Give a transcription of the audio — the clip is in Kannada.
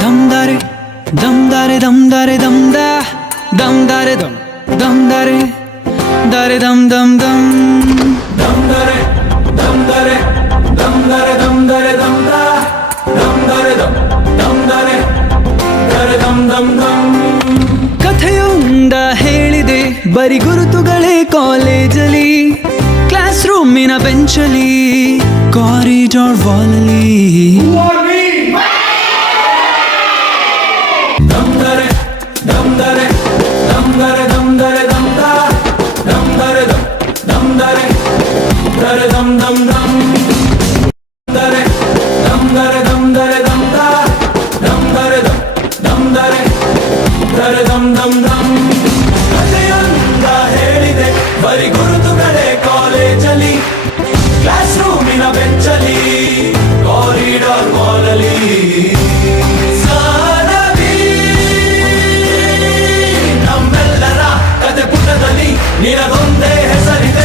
ದಮ್ದಾರೆ ದಮ್ದಾರೆ ದಮ್ದಾರೆ ದಮ್ದ ದಮ್ದಾರೆ ದಮ್ ದಮ್ದಾರೆ ದಾರೆ ದಮ್ ದಮ್ ದಮ್ ದಮ್ದಾರೆ ದಮ್ದಾರೆ ದಮ್ದಾರೆ ದಮ್ದಾರೆ ದಮ್ದ ದಮ್ದಾರೆ ದಮ್ ದಮ್ದಾರೆ ದಾರೆ ದಮ್ ದಮ್ ದಮ್. ಕಥೆಯೊಂದ ಹೇಳಿದೆ ಬರಿ ಗುರುತುಗಳೇ ಕಾಲೇಜಲ್ಲಿ, ಕ್ಲಾಸ್ ರೂಮಿನ ಬೆಂಚಲ್ಲಿ, ಕಾರಿಡಾರ್ ವಾಲಲ್ಲಿ. ದಮ್ದಾರೆ ದಮ್ದಾರೆ ದಮ್ದಾರೆ ದಮ್ದಾರೆ ದಮ್ದ ದಮ್ದಾರೆ ದಮ್ ದಮ್ದಾರೆ ದಾರೆ ದಮ್ ದಮ್ ದಮ್. ದಾರೆ ದಮ್ದಾರೆ ದಮ್ದಾರೆ ದಮ್ದ ದಮ್ದಾರೆ ದಮ್ ದಮ್ದಾರೆ ದಾರೆ ದಮ್ ದಮ್ ದಮ್. ಕಥೆಯೊಂದ ಹೇಳಿದೆ ಬರಿ ಗುರುತುಗಳೇ ಕಾಲೇಜಲ್ಲಿ, ಕ್ಲಾಸ್ ರೂಮಿನ ಬೆಂಚಲ್ಲಿ, ಕಾರಿಡಾರ್ ವಾಲಲ್ಲಿ. ನಮ್ಮೆಲ್ಲರ ಕತೆ ಪುಟದಲ್ಲಿ ನಿನಗೊಂದೇ ಹೆಸರಿದೆ.